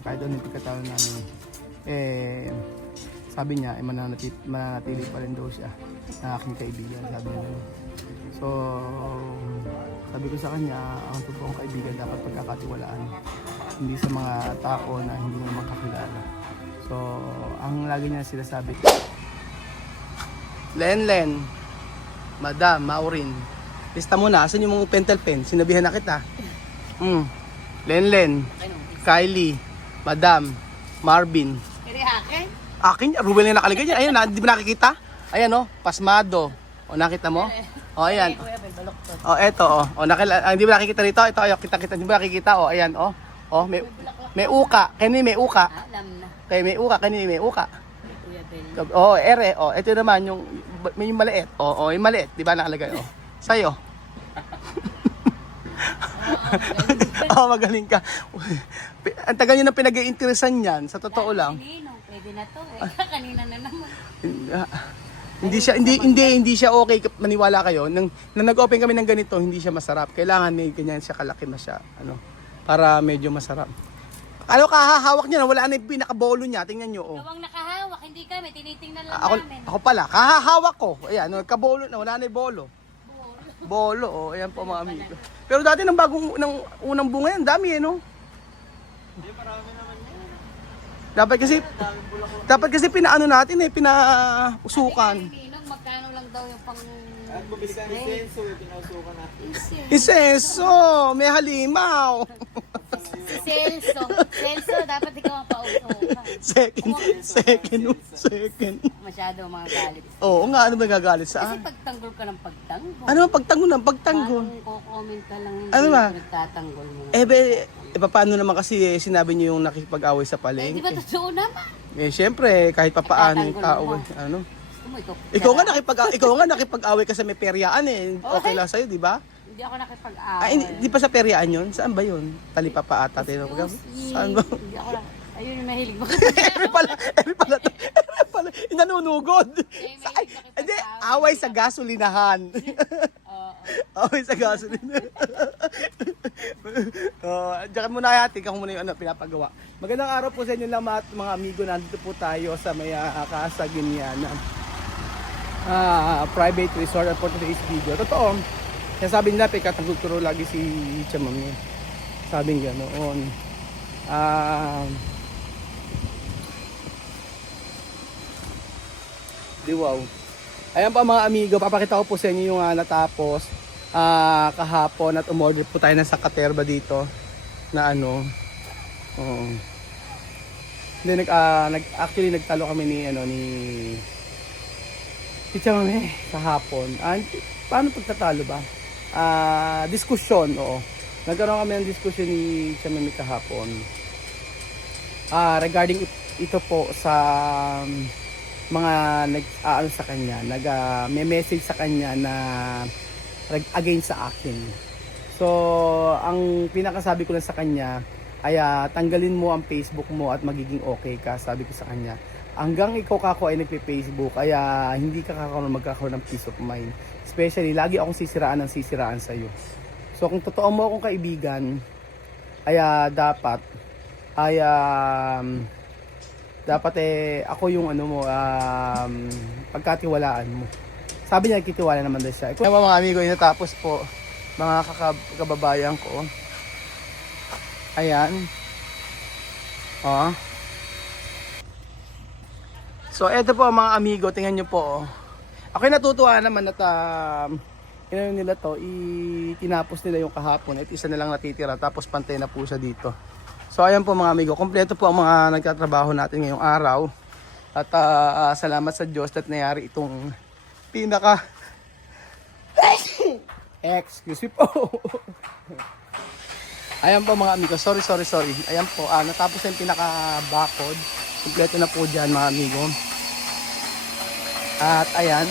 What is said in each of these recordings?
kahit anong pagkatao namin, sabi niya, mananatili pa rin daw siya na aking kaibigan, sabi niya. So, sabi ko sa kanya, ang totoong kaibigan dapat pagkakatiwalaan, hindi sa mga tao na hindi mo makakilala. So, ang lagi niya sinasabi, Len, Madam, Maureen, lista mo na, asan yung mga pentel pen? Sinabihan na kita. Len, Kylie, Madam, Marvin. Akin, Ruel na nakalagay dyan. Ayan, di ba nakikita? Ayan, pasmado. O, nakita mo? O, ayan. O, eto, hindi ba nakikita rito? Ito, ayo, kita. Di ba nakikita? O, ayan, O, may uka. Kanina may uka. Kaya may uka, kanina may uka. O, ere. O, ito naman, yung maliit. O, yung maliit. Di ba nakalagay? O, sa'yo. Magaling ka. Ang tagal nyo na pinag-iinteresan yan, sa totoo lang. Pwede na to kanina na naman. Hindi siya okay, maniwala kayo. Nang nag-open kami ng ganito, hindi siya masarap. Kailangan may ganyan siya kalaki na siya, para medyo masarap. Ano kahahawak niya na wala na yung pinakabolo niya, tingnan niyo. Ikaw ang nakahawak, hindi kami, tinitingnan lang namin. Ako pala, kahahawak ko. Ayan, kabolo na, wala na yung bolo. Bolo, ayan po mga amigo. Pero dati ng unang bunga yan, dami Hindi, marami naman yan. Dapat kasi pinaano natin pinausukan. Magkano lang daw yung pang... At bumili ka ng senso, pinausukan natin. Isenso, may halimaw. Celso, dapat ikaw ang pausukan. Second. Masyado mga galit. Oo nga, ano ba gagalit Kasi saan? pagtanggol ka ng pagtanggol. Ano ang pagtanggol? Parang ko-comment ka lang Ano ba? nagtatanggol mo. Paano naman kasi sinabi niyo yung nakikipag-away sa Di ba palengke? totoo naman? Siyempre, kahit papaano yung Nagtatanggol tao. mo. Gusto mo Ikaw nga nakipag-away ka sa may peryaan Okay lang sa'yo, di ba? Hindi ako nakipag-away. Di pa sa peryaan yun? Saan ba yun? Talipapa ata. Saan ba? Hindi ako ayun yung mahilig mo. Eri pala to. Nanunugod. Hindi, away sa gasolinahan. Away sa gasolinahan. Diyan muna natin kung muna yung pinapagawa. Magandang araw po sa inyo lahat mga amigo. Nandito po tayo sa may Kasaginianan. Private resort at for today's video. Totoo. Kaya sabi nila, pikataguturo lagi si Chamami. Sabi nga noon. Wow. Ayan pa mga amigo, papakita ko po sa inyo yung natapos kahapon at umorder po tayo ng sakaterba dito na Then actually nagtalo kami ni Chamami kahapon. Paano pagtatalo ba? Diskusyon, oo. Nagkaroon kami ng diskusyon ni Chamami kahapon. Regarding ito po sa mga sa kanya, may message sa kanya na against sa akin. So, ang pinakasabi ko lang sa kanya ay tanggalin mo ang Facebook mo at magiging okay ka, sabi ko sa kanya. Hanggang ikaw kako ay nagpe-Facebook, kaya hindi ka magkakaroon ng peace of mind. Especially, lagi akong sisiraan sa iyo. So, kung totoo mo akong kaibigan, ay dapat ako yung pagkatiwalaan mo. Sabi niya, kitiwala naman daw siya. Kaya mga amigo, natapos po, mga kababayan ko. Ayan. So, eto po mga amigo, tingnan nyo po. Ako'y natutuwa naman at nila to, tinapos nila yung kahapon at isa na lang natitira, tapos pantay na po siya dito. So ayan po mga amigo, kompleto po ang mga nagtatrabaho natin ngayong araw. At salamat sa Diyos at nangyari itong excuse me po. Ayan po mga amigo, sorry. Ayan po, natapos yung pinaka-bakod. Kompleto na po dyan mga amigo. At ayan.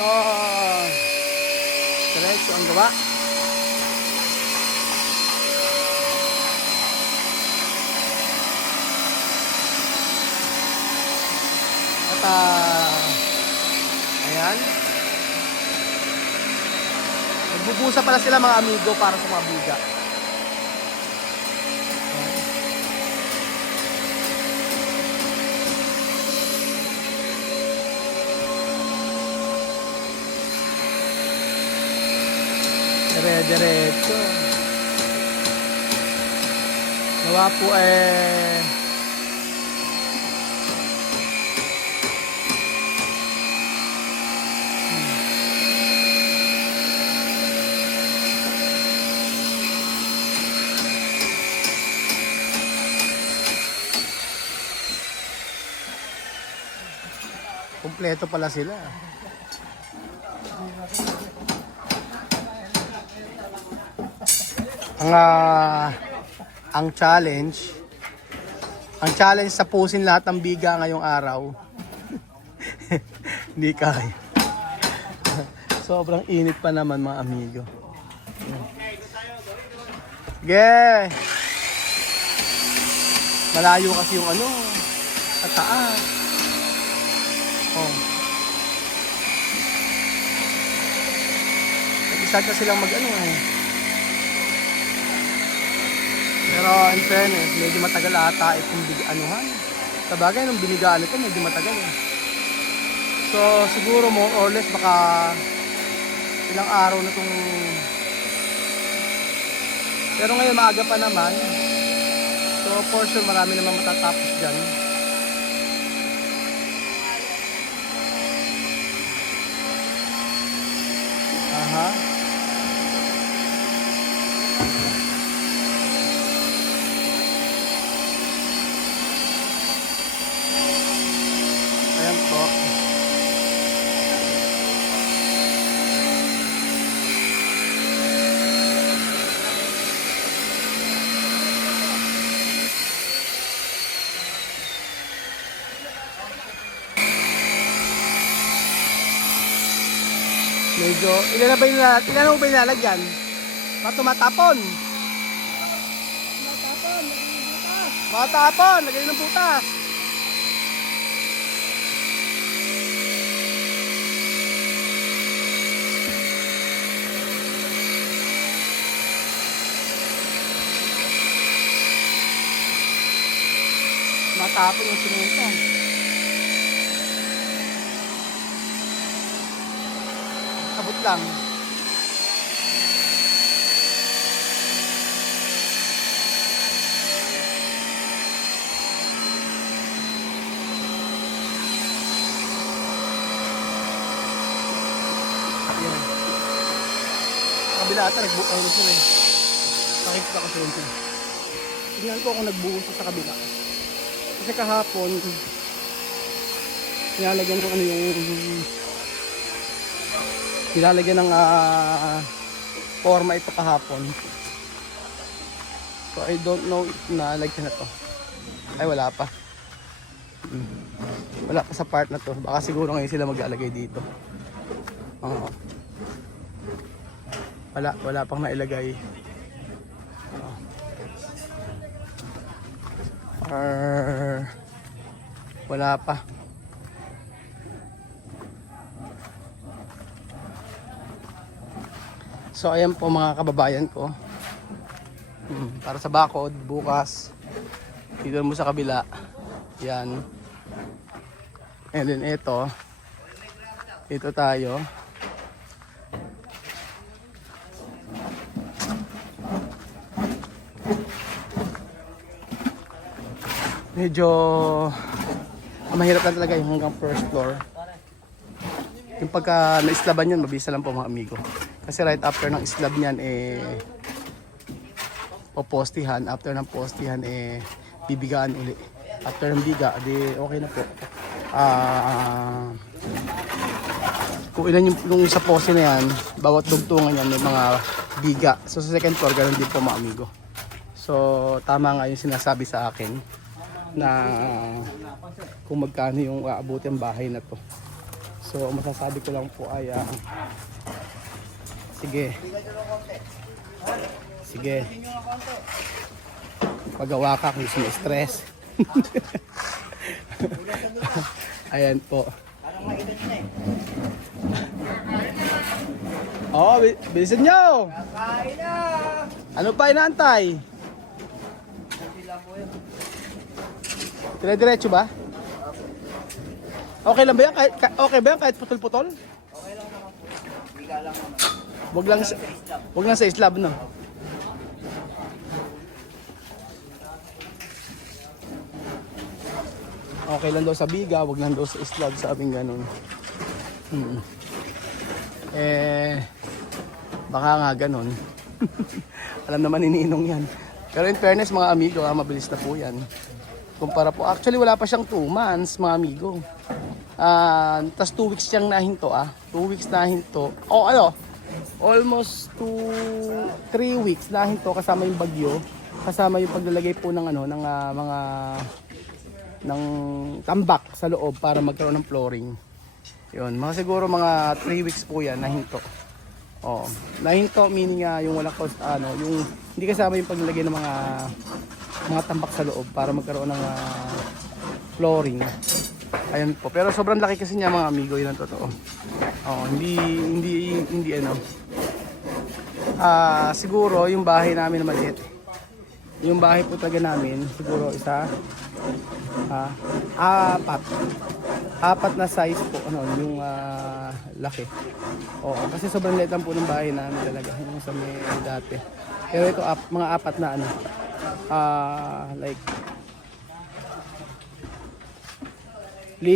So, diretso ang gawa. At Ayan. Nagbubusa pala sila mga amigo para sa mga biga. Dire-diretso. Nawa po kumpleto pala sila. Ang challenge sa pusin lahat ng biga ngayong araw. Hindi kaya. Sobrang init pa naman mga amigo. Sige. Malayo kasi yung sa taas. Oh. Nag-start na silang Pero in fairness, medyo matagal ata itong Sabagay, nung binigaan ito, medyo matagal So, siguro more or less, baka ilang araw na itong... Pero ngayon, maaga pa naman. So, for sure, marami naman matatapos dyan. Aha. Ayan po. Medyo, ilan mo ba nilalagyan? Matapon. Matapon, lagay ng butas. Matapon yung simento. Abot lang. Ayan. Kabila ata nagbuo sila Nakikita ko sa yun. Tingnan ko kung nagbuo sa kabila. Kasi kahapon nilalagyan ko nilalagyan ng forma ito kahapon. So I don't know if nalagyan na to. Ay wala pa. Wala pa sa part na to. Baka siguro ngayon sila mag-aalagay dito. Wala pang nailagay. Wala pa. So ayan po mga kababayan ko. Para sa bakod bukas dito mo sa kabila. Yan. And then ito tayo. Medyo mahirap lang talaga yung hanggang first floor. Yung pagka na-islaban yun, mabisa lang po mga amigo. Kasi right after ng islab niyan, postihan. After ng postihan, bibigaan uli. After ng biga, okay na po. Kung ilan yung sa poste na yan, bawat dugtungan yan may mga biga. So sa second floor, ganun din po mga amigo. So tama nga yung sinasabi sa akin na kung magkano yung aabuti ang bahay na to. So masasabi ko lang po ay sige pagawa ka kung gusto mo stress. Ayan po. Oh, bilisan nyo! Kain na! Ano pa inaantay? Dire-diretso ba? Okay lang ba yan? Okay ba yan kahit putol-putol? Okay lang naman po. Biga lang naman. Wag lang sa slab, no? Okay lang daw sa biga, wag lang daw sa slab, sabing ganun. Baka nga ganun. Alam naman ni Ninong yan. Pero in fairness mga amigo, mabilis na po yan. Kumpara po, actually wala pa siyang 2 months mga amigo. Tas 2 weeks siyang nahinto 2 weeks nahinto. Almost 3 weeks nahinto kasama yung bagyo. Kasama yung paglalagay po ng ng mga ng tambak sa loob para magkaroon ng flooring. Yun, mga siguro mga 3 weeks po yan nahinto. Oh, nahinto meaning yung wala yung hindi kasama yung paglalagay ng mga tambak sa loob para magkaroon ng flooring. Ayun po. Pero sobrang laki kasi niya mga amigo, yun ang totoo. Oh, hindi siguro yung bahay namin na maliit. Yung bahay po talaga namin, siguro apat na size po yung laki. Oo, kasi sobrang liit lang po ng bahay namin talaga yung sa may dati. Pero ito mga apat na like 5.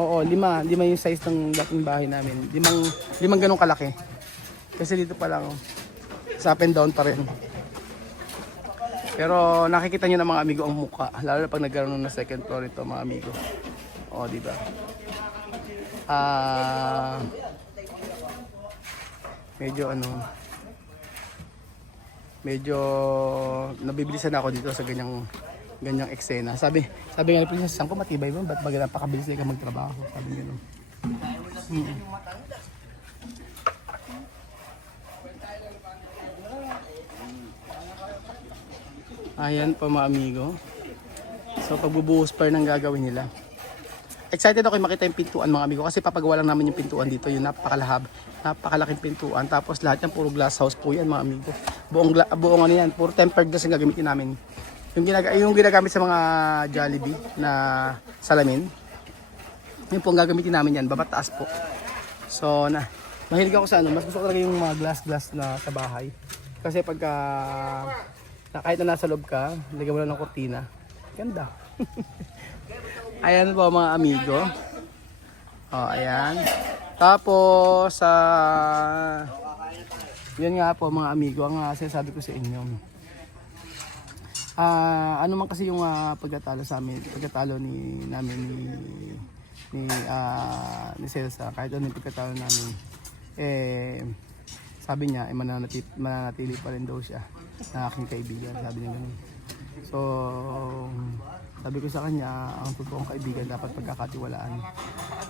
Oo, 5 yung size ng dating bahay namin. 5 ganun kalaki. Kasi dito pa lang sa up and down pa rin. Pero nakikita niyo ng mga amigo ang mukha, lalo na pag nagkaroon ng second floor ito mga amigo. Oh, di ba? Medyo nabibilisan ako dito sa ganyang eksena. Sabi nga ni Princess, saan ko matibay ba? Ba't ba napakabilis na ka magtrabaho? Sabi gano'n. Ayan pa mga amigo. So pagbubuhos pa rin ang gagawin nila. Excited ako makita yung pintuan mga amigo kasi papagawa lang namin yung pintuan dito, yung napakalaking pintuan, tapos lahat yan puro glass house po yan mga amigo. Buong ano yan, puro tempered glass ang gagamitin namin. Yung ginagamit sa mga Jollibee na salamin, yun po ang gagamitin namin yan, babataas po. So mahilig ako sa mas gusto ko talaga yung mga glass na sa bahay. Kasi pagka kahit na nasa loob ka, lagyan mo lang ng kortina, ganda. Ayan po mga amigo. Oh, ayan. Tapos yun nga po mga amigo, ang sinasabi ko sa inyo. Ano man kasi yung pagkatalo sa amin, pagkatalo ni Celsa, kahit ano yung pagkatalo namin, sabi niya mananatili pa rin daw siya na aking kaibigan, sabi niya ganun. So sabi ko sa kanya, ang totoong kaibigan dapat pagkakatiwalaan,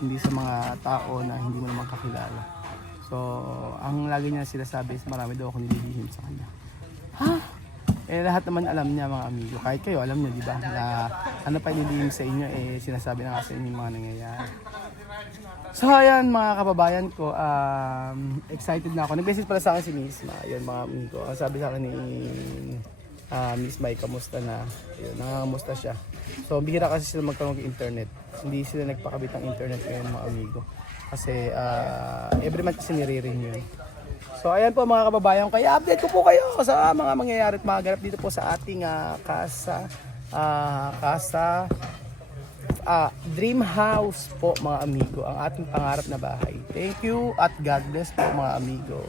hindi sa mga tao na hindi mo naman kakilala. So ang lagi niya sinasabi is marami daw akong nililihim sa kanya. Lahat naman alam niya mga amigo, kahit kayo alam niyo, di ba, na ano pa nililihim sa inyo, sinasabi na nga sa inyo yung mga nangyayari. So ayan mga kababayan ko, excited na ako. Nag-message pala sa akin si Miss Ma, yun mga amigo. Sabi sa akin ni Miss Mai, kamusta na? Yun, nangangamusta siya. So bihira kasi sila magkaroon ng internet. Hindi sila nagpakabit ng internet ngayon mga amigo. Kasi every month kasi nire-renew yun. So ayan po mga kababayan, kaya update ko po kayo sa mga mangyayari at mga ganap dito po sa ating dream house po mga amigo, ang ating pangarap na bahay. Thank you at God bless po mga amigo.